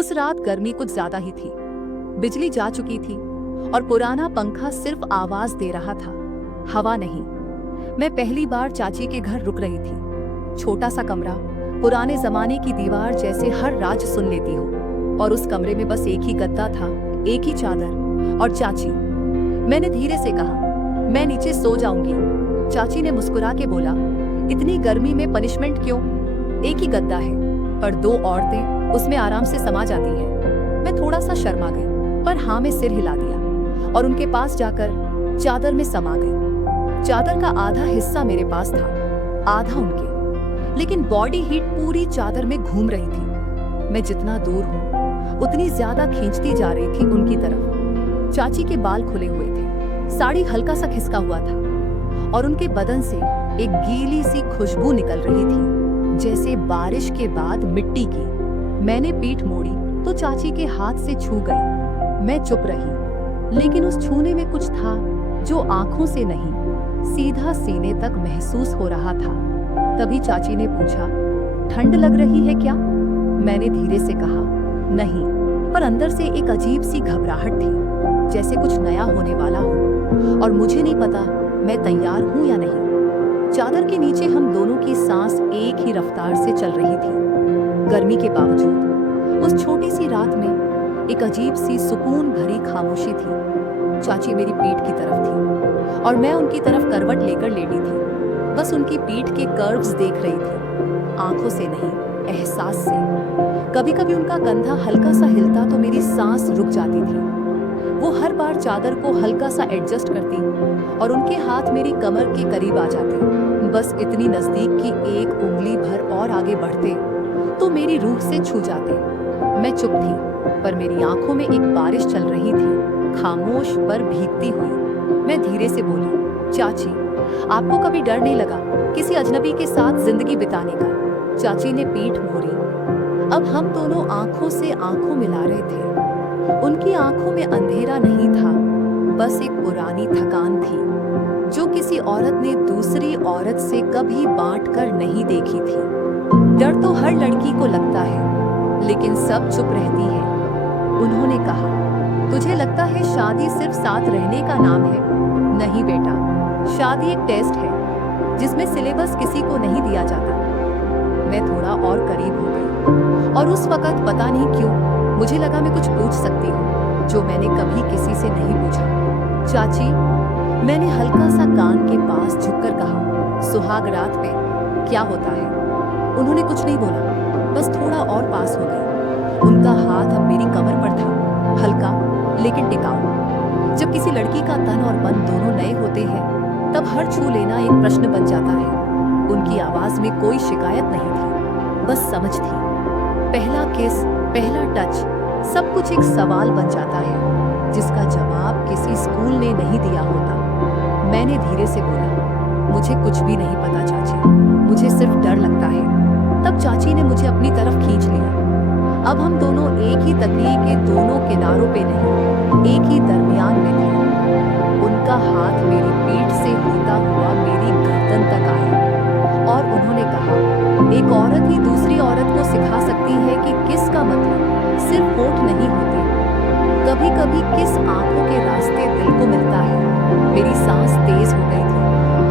उस रात गर्मी कुछ ज्यादा ही थी। बिजली जा चुकी थी और पुराना पंखा सिर्फ आवाज दे रहा था, हवा नहीं। मैं पहली बार चाची के घर रुक रही थी। छोटा सा कमरा, पुराने जमाने की दीवार जैसे हर राज सुन लेती हो। और उस कमरे में बस एक ही गद्दा था, एक ही चादर और चाची। मैंने धीरे से कहा, मैं नीचे सो जाऊंगी। चाची ने मुस्कुरा के बोला, इतनी गर्मी में पनिशमेंट क्यों? एक ही गद्दा है, पर दो औरतें उसमें आराम से समा जाती हैं। मैं थोड़ा सा शर्मा गई, पर हाँ में सिर हिला दिया और उनके पास जाकर चादर में समा गई। चादर का आधा हिस्सा मेरे पास था, आधा उनके, लेकिन बॉडी हीट पूरी चादर में घूम रही थी। मैं जितना दूर हूँ उतनी ज्यादा खींचती जा रही थी उनकी तरफ। चाची के बाल खुले हुए थे, साड़ी हल्का सा खिसका हुआ था और उनके बदन से एक गीली सी खुशबू निकल रही थी, जैसे बारिश के बाद मिट्टी की। मैंने पीठ मोड़ी तो चाची के हाथ से छू गई। मैं चुप रही, लेकिन उस छूने में कुछ था जो आंखों से नहीं, सीधा सीने तक महसूस हो रहा था। तभी चाची ने पूछा, ठंड लग रही है क्या? मैंने धीरे से कहा, नहीं, पर अंदर से एक अजीब सी घबराहट थी, जैसे कुछ नया होने वाला हो और मुझे नहीं पता मैं तैयार हूं या नहीं। चादर के नीचे हम दोनों की सांस एक ही रफ्तार से चल रही थी। गर्मी के बावजूद उस छोटी सी रात में एक अजीब सी सुकून भरी खामोशी थी। चाची मेरी पीठ की तरफ थी और मैं उनकी तरफ करवट लेकर लेटी थी। बस उनकी पीठ के कर्व्स देख रही थी, आंखों से नहीं, एहसास से। कभी कभी उनका कंधा हल्का सा हिलता तो मेरी सांस रुक जाती थी। वो हर बार चादर को हल्का सा एडजस्ट करती और उनके हाथ मेरी कमर के करीब आ जाते, बस इतनी नजदीक कि एक उंगली भर और आगे बढ़ते तो मेरी रूह से छू जाते। मैं चुप थी, पर मेरी आंखों में एक बारिश चल रही थी, खामोश पर भीगती हुई। मैं धीरे से बोली, चाची, आपको कभी डर नहीं लगा किसी अजनबी के साथ जिंदगी बिताने का? चाची ने पीठ मोड़ी। अब हम दोनों आंखों से आंखों मिला रहे थे। उनकी आंखों में अंधेरा नहीं था, बस एक पुरानी थकान थी जो किसी औरत ने दूसरी औरत से कभी बांट कर नहीं देखी थी। डर तो हर लड़की को लगता है, लेकिन सब चुप रहती है। उन्होंने कहा, तुझे लगता है शादी सिर्फ साथ रहने का नाम है? नहीं बेटा, शादी एक टेस्ट है जिसमें सिलेबस किसी को नहीं दिया जाता। मैं थोड़ा और करीब हो गई और उस वक्त पता नहीं क्यों मुझे लगा मैं कुछ पूछ सकती हूँ जो मैंने कभी किसी से नहीं पूछा। चाची, मैंने हल्का सा कान के पास झुककर कहा, सुहाग रात पे क्या होता है? उन्होंने कुछ नहीं बोला, बस थोड़ा और पास हो गई। उनका हाथ अब मेरी कमर पर था, हल्का लेकिन टिकाऊ। जब किसी लड़की का तन और मन दोनों नए होते हैं तब हर छू लेना एक प्रश्न बन जाता है। उनकी आवाज में कोई शिकायत नहीं थी, बस समझ थी। पहला किस, पहला टच, सब कुछ एक सवाल बन जाता है जिसका जवाब किसी स्कूल ने नहीं दिया होता। मैंने धीरे से बोला, मुझे कुछ भी नहीं पता चाची, मुझे सिर्फ डर लगता है। तब चाची ने मुझे अपनी तरफ खींच लिया। अब हम दोनों एक ही तकिए के दोनों किनारों पे नहीं, एक ही दरमियान में थे। उनका हाथ मेरी पीठ से होता हुआ मेरी गर्दन तक आया और उन्होंने कहा, एक औरत ही दूसरी औरत को सिखा सकती है कि किस का मतलब सिर्फ होठ नहीं होते, कभी कभी किस आंखों के रास्ते दिल को मिलता है। मेरी सांस तेज हो गई थी,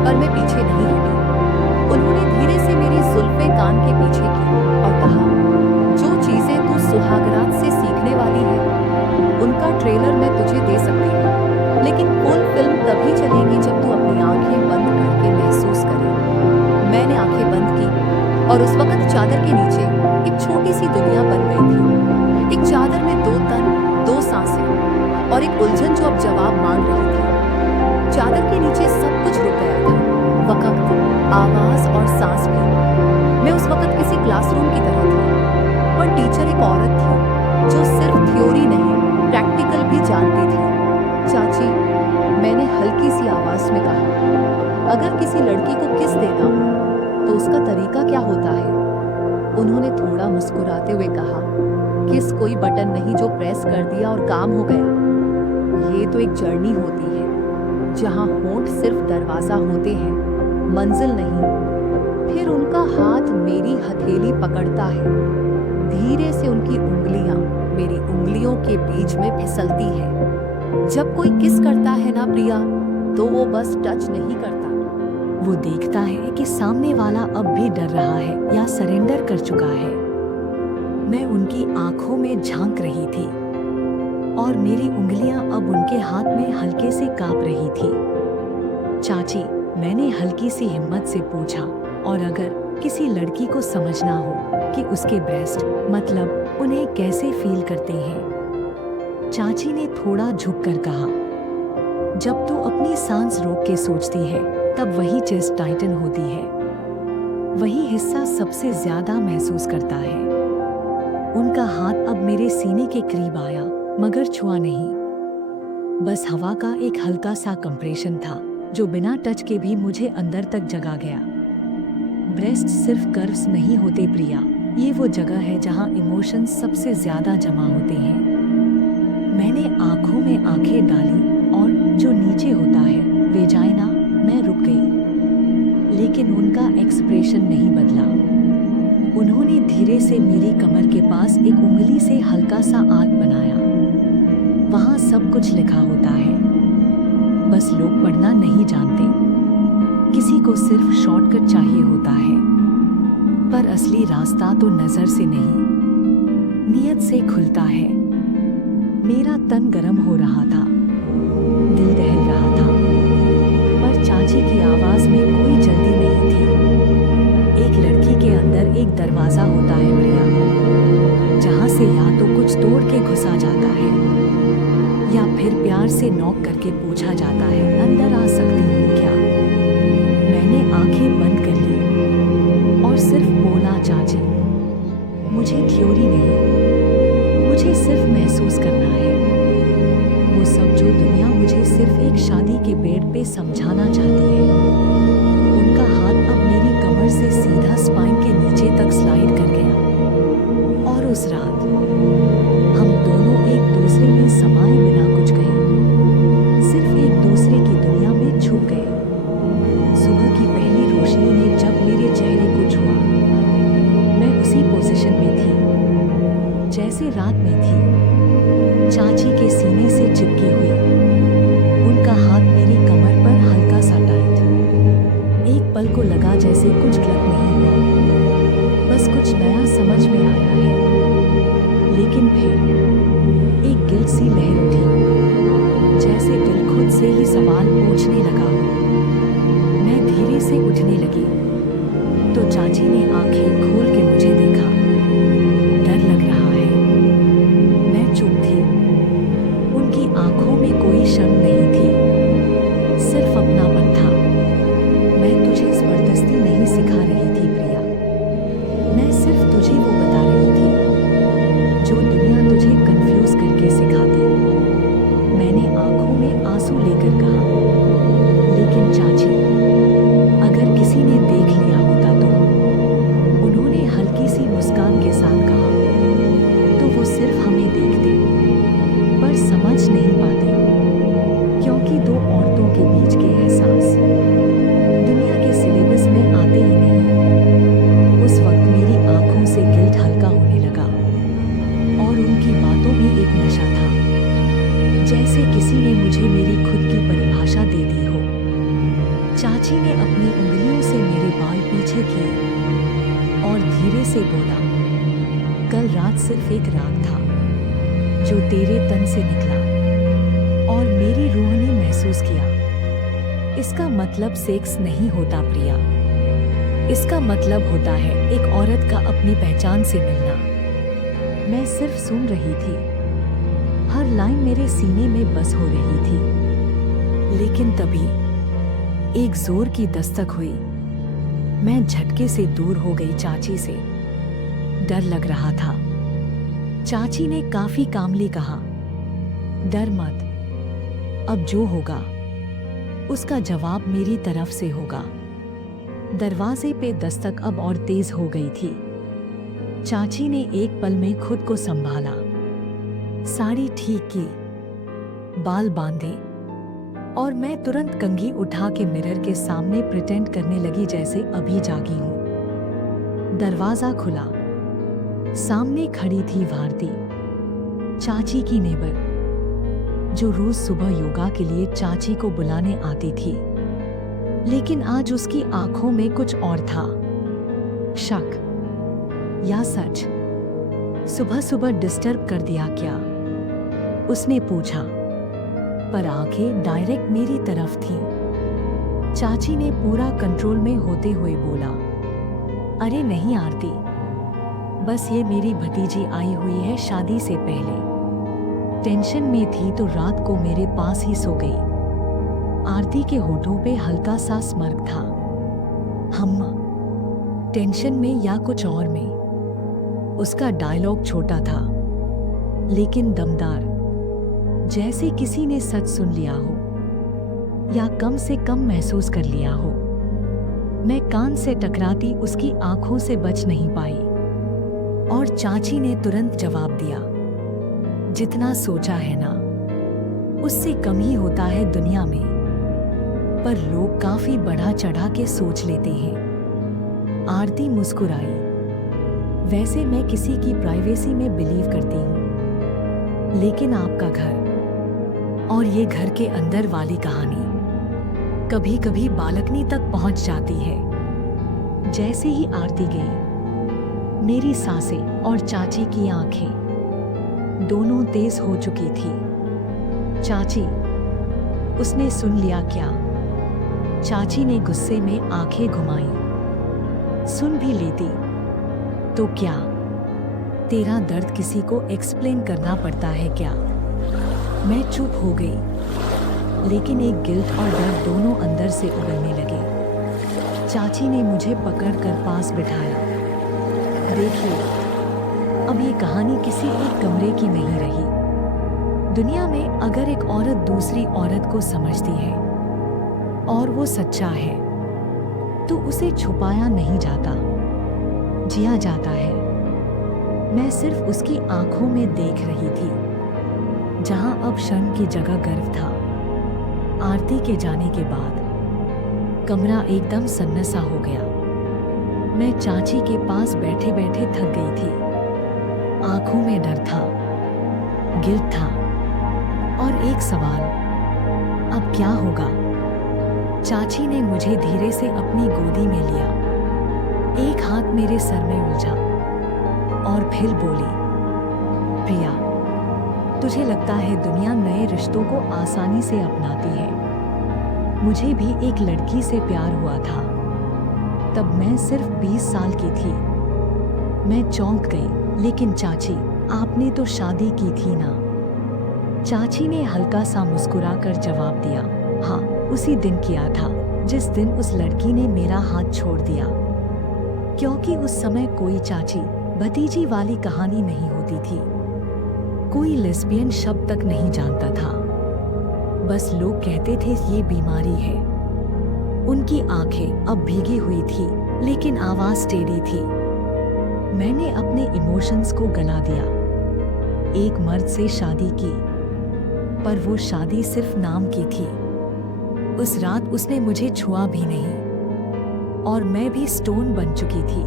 पर मैं पीछे नहीं हटी। उन्होंने धीरे से मेरी जुल्फे कान के पीछे की और कहा, जो चीजें तू सुहागरात से सीखने वाली है उनका ट्रेलर मैं तुझे दे सकती हूँ, लेकिन फुल फिल्म तभी चलेगी जब तू अपनी आंखें बंद करके महसूस करे। मैंने आंखें बंद की और उस वक्त चादर के नीचे एक छोटी सी दुनिया बन गई थी। एक चादर में दो तन, दो सांसें और एक उलझन जो अब जवाब मांग रही थी। चादर के नीचे सब कुछ रुक गया था, वक्त, आवाज और सांस भी। मैं उस वक्त किसी क्लासरूम की तरह थी, पर टीचर एक औरत थी जो सिर्फ थ्योरी नहीं, प्रैक्टिकल भी जानती थी। चाची, मैंने हल्की सी आवाज में कहा, अगर किसी लड़की को किस देना हो तो उसका तरीका क्या होता है? उन्होंने थोड़ा मुस्कुराते हुए कहा, किस कोई बटन नहीं जो प्रेस कर दिया और काम हो गया। ये तो एक जर्नी होती है जहां होंठ सिर्फ दरवाजा होते हैं, मंजिल नहीं। फिर उनका हाथ मेरी हथेली पकड़ता है, धीरे से उनकी उंगलियां के बीच में फिसलती है। जब कोई किस करता है ना प्रिया, तो वो बस टच नहीं करता, वो देखता है कि सामने वाला अब भी डर रहा है या सरेंडर कर चुका है। मैं उनकी आंखों में झांक रही थी और मेरी उंगलियां अब उनके हाथ में हल्के से कांप रही थी। चाची, मैंने हल्की सी हिम्मत से पूछा, और अगर किसी लड़की को समझना हो कि उसके ब्रेस्ट मतलब उन्हें कैसे फील करते हैं? चाची ने थोड़ा झुककर कहा, जब तू अपनी सांस रोक के सोचती है तब वही चेस्ट टाइटन होती है, वही हिस्सा सबसे ज्यादा महसूस करता है। उनका हाथ अब मेरे सीने के करीब आया मगर छुआ नहीं, बस हवा का एक हल्का सा कंप्रेशन था जो बिना टच के भी मुझे अंदर तक जगा गया। ब्रेस्ट सिर्फ कर्व्स नहीं होते प्रिया, ये वो जगह है जहां इमोशंस सबसे ज्यादा जमा होते हैं। मैंने आंखों में आंखें डाली और जो नीचे होता है वेजाइना, मैं रुक गई, लेकिन उनका एक्सप्रेशन नहीं बदला। उन्होंने धीरे से मेरी कमर के पास एक उंगली से हल्का सा आग बनाया। वहां सब कुछ लिखा होता है, बस लोग पढ़ना नहीं जानते। किसी को सिर्फ शॉर्टकट चाहिए होता है, पर असली रास्ता तो नजर से नहीं, नियत से खुलता है। मेरा तन गर्म हो रहा था, दिल दहल रहा था, पर चाची की आवाज में कोई जल्दी नहीं थी। एक लड़की के अंदर एक दरवाजा होता है प्रिया, जहां से या तो कुछ तोड़ के घुसा जाता है या फिर प्यार से नॉक करके पूछा जाता है, अंदर आ सकती हूँ क्या? मैंने आंखें बंद कर ली और सिर्फ बोला, चाची, मुझे थ्योरी नहीं, मुझे सिर्फ महसूस करना है वो सब जो दुनिया मुझे सिर्फ एक शादी के बेड पे समझाना चाहती है। उनका हाथ अब मेरी कमर से सीधा स्पाइन के नीचे तक स्लाइड कर गया और उस रात हम दोनों एक दूसरे में समाये बिना कुछ कहे सिर्फ एक दूसरे की दुनिया में छुप गए। सुबह की पहली रोशनी ने जब मेरे चेहरे को छुआ, मैं उसी पोजीशन में थी जैसे रात में थी, चाची के सीने से चिपकी हुई। उनका हाथ मेरी कमर पर हल्का सा टाइट। एक पल को लगा जैसे कुछ गलत नहीं हुआ, बस कुछ नया समझ में आया है। लेकिन फिर एक गिल्ट सी लहर उठी, जैसे दिल खुद से ही सवाल पूछने लगा हो। मैं धीरे से उठने लगी तो चाची ने आंखें खोल के मुझे देखा। डर लग रहा है। मैं चुप थी, उनकी आंखों में कोई शर्म नहीं थी, सिर्फ अपनापन था। मैं तुझे जबरदस्ती नहीं सिखा रही थी प्रिया, मैं सिर्फ तुझे वो बता रही थी जो दुनिया तुझे कंफ्यूज करके सिखाती। मैंने आंखों में आंसू लेकर कहा, लेकिन चाची, अगर किसी ने देख लिया होता तो? उन्होंने हल्की सी मुस्कान के साथ कहा, तो वो सिर्फ हमें देखते पर समझ नहीं पाते, क्योंकि दो औरतों के बीच के एहसास दुनिया के सिलेबस में आते ही नहीं। उस वक्त मेरी आंखों से गिल्ट हल्का होने लगा और उनकी बातों में एक नशा था, जैसे किसी ने मुझे मेरी खुद की परिभाषा दे दी हो। चाची ने अपनी उंगलियों से मेरे बाल पीछे किए और धीरे से बोला, कल रात सिर्फ एक राग था जो तेरे तन से निकला और मेरी रूह ने महसूस किया। इसका मतलब सेक्स नहीं होता प्रिया, इसका मतलब होता है एक औरत का अपनी पहचान से मिलना। मैं सिर्फ सुन रही थी, हर लाइन मेरे सीने में बस हो रही थी। लेकिन तभी एक जोर की दस्तक हुई। मैं झटके से दूर हो गई चाची से। डर लग रहा था। चाची ने काफी कामली कहा, डर मत, अब जो होगा उसका जवाब मेरी तरफ से होगा। दरवाजे पे दस्तक अब और तेज हो गई थी। चाची ने एक पल में खुद को संभाला, साड़ी ठीक की, बाल बांधे और मैं तुरंत कंघी उठा के मिरर के सामने प्रिटेंड करने लगी जैसे अभी जागी हूं। दरवाजा खुला, सामने खड़ी थी भारती। चाची की नेबर, जो रोज सुबह योगा के लिए चाची को बुलाने आती थी। लेकिन आज उसकी आंखों में कुछ और था, शक या सच। सुबह सुबह डिस्टर्ब कर दिया क्या? उसने पूछा, पर आंखें डायरेक्ट मेरी तरफ थीं। चाची ने पूरा कंट्रोल में होते हुए बोला, अरे नहीं आरती, बस ये मेरी भतीजी आई हुई है शादी से पहले। टेंशन में थी तो रात को मेरे पास ही सो गई। आरती के होठों पे हल्का सा स्मर्क था। हम टेंशन में या कुछ और में? उसका डायलॉग छोटा था लेकिन दमदार, जैसे किसी ने सच सुन लिया हो या कम से कम महसूस कर लिया हो। मैं कान से टकराती उसकी आंखों से बच नहीं पाई और चाची ने तुरंत जवाब दिया, जितना सोचा है ना उससे कम ही होता है दुनिया में, पर लोग काफी बढ़ा चढ़ा के सोच लेते हैं। आरती मुस्कुराई। वैसे मैं किसी की प्राइवेसी में बिलीव करती हूँ, लेकिन आपका घर और ये घर के अंदर वाली कहानी कभी कभी बालकनी तक पहुंच जाती है। जैसे ही आरती गई, मेरी सांसें और चाची की आंखें दोनों तेज हो चुकी थी। चाची, उसने सुन लिया क्या? चाची ने गुस्से में आंखें घुमाई। सुन भी लेती तो क्या? तेरा दर्द किसी को एक्सप्लेन करना पड़ता है क्या? मैं चुप हो गई, लेकिन एक गिल्ट और डर दोनों अंदर से उगलने लगे। चाची ने मुझे पकड़कर पास बिठाया। देखिए, अब ये कहानी किसी एक कमरे की नहीं रही। दुनिया में अगर एक औरत दूसरी औरत को समझती है और वो सच्चा है, तो उसे छुपाया नहीं जाता, जिया जाता है। मैं सिर्फ उसकी आंखों में देख रही थी, जहां अब शर्म की जगह गर्व था। आरती के जाने के बाद कमरा एकदम सन्नाटा हो गया। मैं चाची के पास बैठे बैठे थक गई थी। आंखों में डर था, गिल्ट था और एक सवाल, अब क्या होगा? चाची ने मुझे धीरे से अपनी गोदी में लिया। एक हाथ मेरे सर में उलझा और फिर बोली, प्रिया, तुझे लगता है दुनिया नए रिश्तों को आसानी से अपनाती है। मुझे भी एक लड़की से प्यार हुआ था। तब मैं सिर्फ 20 साल की थी। मैं चौंक गई। लेकिन चाची, आपने तो शादी की थी ना? चाची ने हल्का सा मुस्कुराकर जवाब दिया, हाँ, उसी दिन किया था जिस दिन उस लड़की ने मेरा हाथ छोड़ दिया। क्योंकि उस समय कोई चाची भतीजी वाली कहानी नहीं होती थी। कोई लेस्बियन शब्द तक नहीं जानता था। बस लोग कहते थे ये बीमारी है। उनकी आंखें अब भीगी हुई थी, लेकिन आवाज टेढ़ी थी। मैंने अपने इमोशंस को गला दिया। एक मर्द से शादी की, पर वो शादी सिर्फ नाम की थी। उस रात उसने मुझे छुआ भी नहीं और मैं भी स्टोन बन चुकी थी।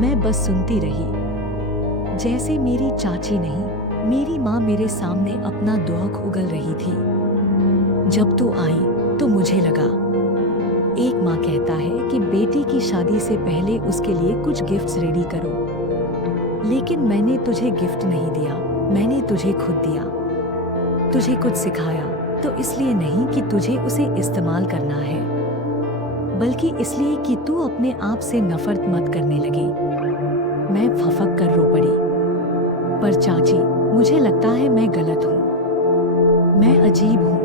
मैं बस सुनती रही, जैसे मेरी चाची नहीं, मेरी माँ मेरे सामने अपना दुख उगल रही थी। जब तू आई तो मुझे लगा, एक माँ कहता है कि बेटी की शादी से पहले उसके लिए कुछ गिफ्ट्स रेडी करो, लेकिन मैंने तुझे गिफ्ट नहीं दिया, मैंने तुझे खुद दिया। तुझे कुछ सिखाया तो इसलिए नहीं कि तुझे उसे इस्तेमाल करना है, बल्कि इसलिए कि तू अपने आप से नफरत मत करने लगे। मैं फफक कर रो पड़ी। पर चाची, मुझे लगता है मैं गलत हूँ, मैं अजीब हूँ।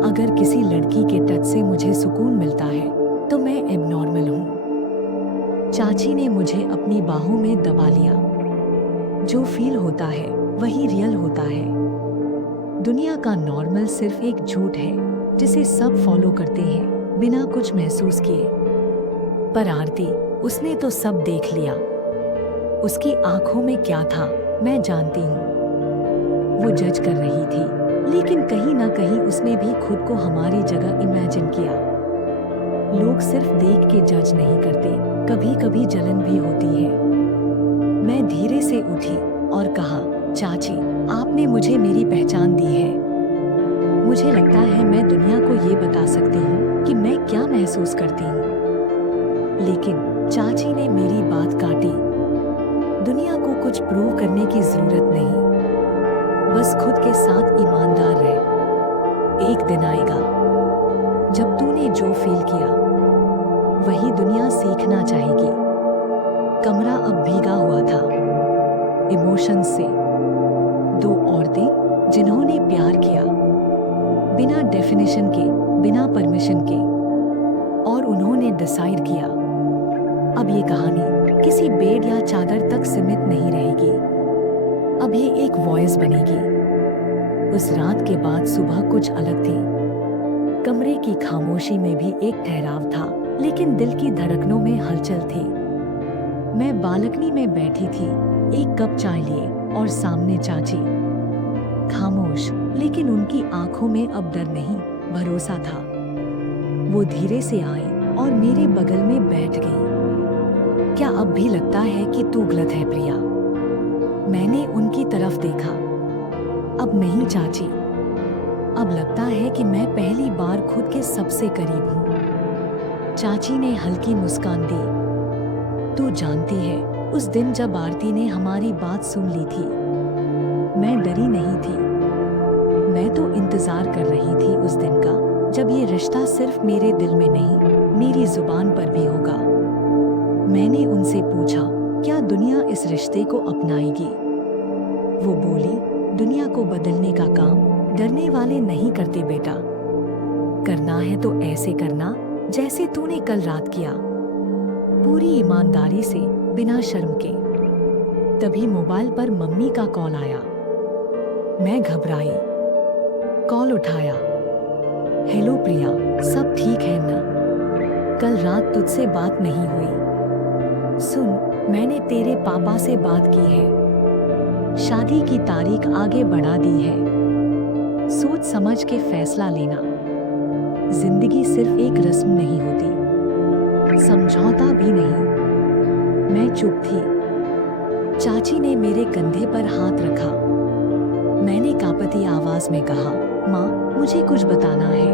अगर किसी लड़की के टच से मुझे सुकून मिलता है तो मैं एबनॉर्मल हूँ। चाची ने मुझे अपनी बाहों में दबा लिया। जो फील होता है वही रियल होता है। दुनिया का नॉर्मल सिर्फ एक झूठ है जिसे सब फॉलो करते हैं बिना कुछ महसूस किए। पर आरती, उसने तो सब देख लिया। उसकी आंखों में क्या था मैं जानती हूँ। वो जज कर रही थी, लेकिन कहीं ना कहीं उसने भी खुद को हमारी जगह इमेजिन किया। लोग सिर्फ देख के जज नहीं करते, कभी कभी जलन भी होती है। मैं धीरे से उठी और कहा, चाची, आपने मुझे मेरी पहचान दी है। मुझे लगता है मैं दुनिया को ये बता सकती हूँ कि मैं क्या महसूस करती हूँ। लेकिन चाची ने मेरी बात काटी। दुनिया को कुछ प्रूव करने की जरूरत नहीं, बस खुद के साथ ईमानदार रह। एक दिन आएगा जब तूने जो फील किया वही दुनिया सीखना चाहेगी। कमरा अब भीगा हुआ था इमोशन से। दो औरतें जिन्होंने प्यार किया बिना डेफिनेशन के, बिना परमिशन के, और उन्होंने डिसाइड किया अब ये कहानी किसी बेड या चादर तक सीमित नहीं रहेगी। अब ये एक वॉइस बनेगी। उस रात के बाद सुबह कुछ अलग थी। कमरे की खामोशी में भी एक ठहराव था, लेकिन दिल की धड़कनों में हलचल थी। मैं बालकनी में बैठी थी, एक कप चाय लिए, और सामने चाची, खामोश, लेकिन उनकी आंखों में अब डर नहीं, भरोसा था। वो धीरे से आई और मेरे बगल में बैठ गई। क्या अब भी लगता है कि तू गलत है प्रिया? मैंने उनकी तरफ देखा। अब नहीं चाची, अब लगता है कि मैं पहली बार खुद के सबसे करीब हूँ। चाची ने हल्की मुस्कान दी। तू जानती है, उस दिन जब आरती ने हमारी बात सुन ली थी, मैं डरी नहीं थी। मैं तो इंतजार कर रही थी उस दिन का जब ये रिश्ता सिर्फ मेरे दिल में नहीं, मेरी जुबान पर भी होगा। मैंने उनसे पूछा, क्या दुनिया इस रिश्ते को अपनाएगी? वो बोली, दुनिया को बदलने का काम डरने वाले नहीं करते बेटा। करना है तो ऐसे करना जैसे तूने कल रात किया, पूरी ईमानदारी से, बिना शर्म के। तभी मोबाइल पर मम्मी का कॉल आया। मैं घबराई, कॉल उठाया। हेलो प्रिया, सब ठीक है ना? कल रात तुझसे बात नहीं हुई। सुन, मैंने तेरे पापा से बात की है, शादी की तारीख आगे बढ़ा दी है। सोच समझ के फैसला लेना। जिंदगी सिर्फ एक रस्म नहीं होती, समझौता भी नहीं। मैं चुप थी। चाची ने मेरे कंधे पर हाथ रखा। मैंने कांपती आवाज में कहा, माँ, मुझे कुछ बताना है।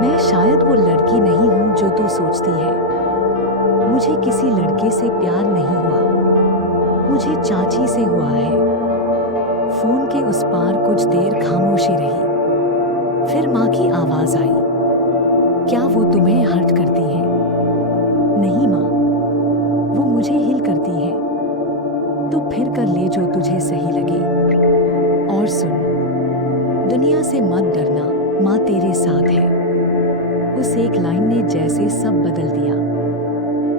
मैं शायद वो लड़की नहीं हूँ जो तू सोचती है। मुझे किसी लड़के से प्यार नहीं हुआ, मुझे चाची से हुआ है। फोन के उस पार कुछ देर खामोशी रही। फिर माँ की आवाज आई, क्या वो तुम्हें हर्ट करती है? नहीं माँ, वो मुझे हील करती है। तो फिर कर ले जो तुझे सही लगे। और सुन, दुनिया से मत डरना, माँ तेरे साथ है। उस एक लाइन ने जैसे सब बदल दिया।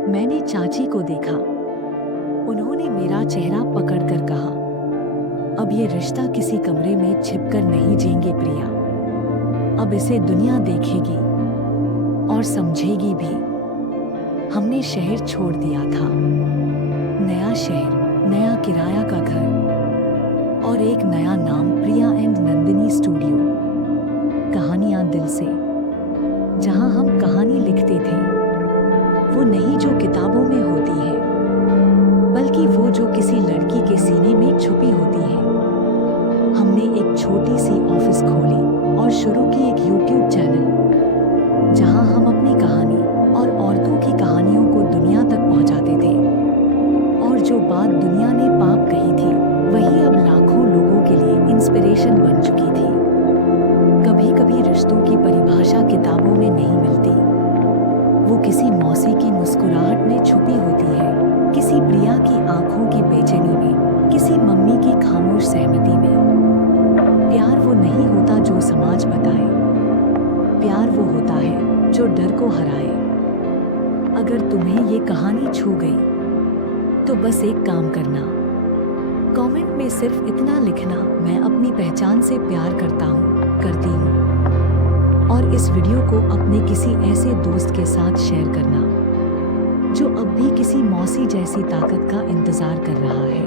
मैंने चाची को देखा। उन्होंने मेरा चेहरा पकड़कर कहा, अब ये रिश्ता किसी कमरे में छिपकर नहीं जिएंगे प्रिया। अब इसे दुनिया देखेगी और समझेगी भी। हमने शहर छोड़ दिया था, नया शहर, नया किराया का घर और एक नया नाम, प्रिया एंड नंदिनी स्टूडियो। कहानियां दिल से, जहां हम कहानी लिखते थे, वो नहीं जो किताबों में होती है, बल्कि वो जो किसी लड़की के सीने में छुपी होती है। हमने एक छोटी सी ऑफिस खोली और शुरू की एक यूट्यूब चैनल, जहां हम अपनी कहानी और औरतों की कहानियों को दुनिया तक पहुंचाते थे। और जो बात दुनिया ने पाप कही थी, वही अब लाखों लोगों के लिए इंस्पिरेशन बन चुकी थी। कभी कभी रिश्तों की परिभाषा किताबों में नहीं मिलती, वो किसी मौसी की मुस्कुराहट में छुपी होती है, किसी प्रिया की आंखों की बेचैनी में, किसी मम्मी की खामोश सहमति में। प्यार वो नहीं होता जो समाज बताए, प्यार वो होता है जो डर को हराए। अगर तुम्हें ये कहानी छू गई तो बस एक काम करना, कमेंट में सिर्फ इतना लिखना, मैं अपनी पहचान से प्यार करता हूँ, करती हूँ। और इस वीडियो को अपने किसी ऐसे दोस्त के साथ शेयर करना जो अब भी किसी मौसी जैसी ताकत का इंतजार कर रहा है।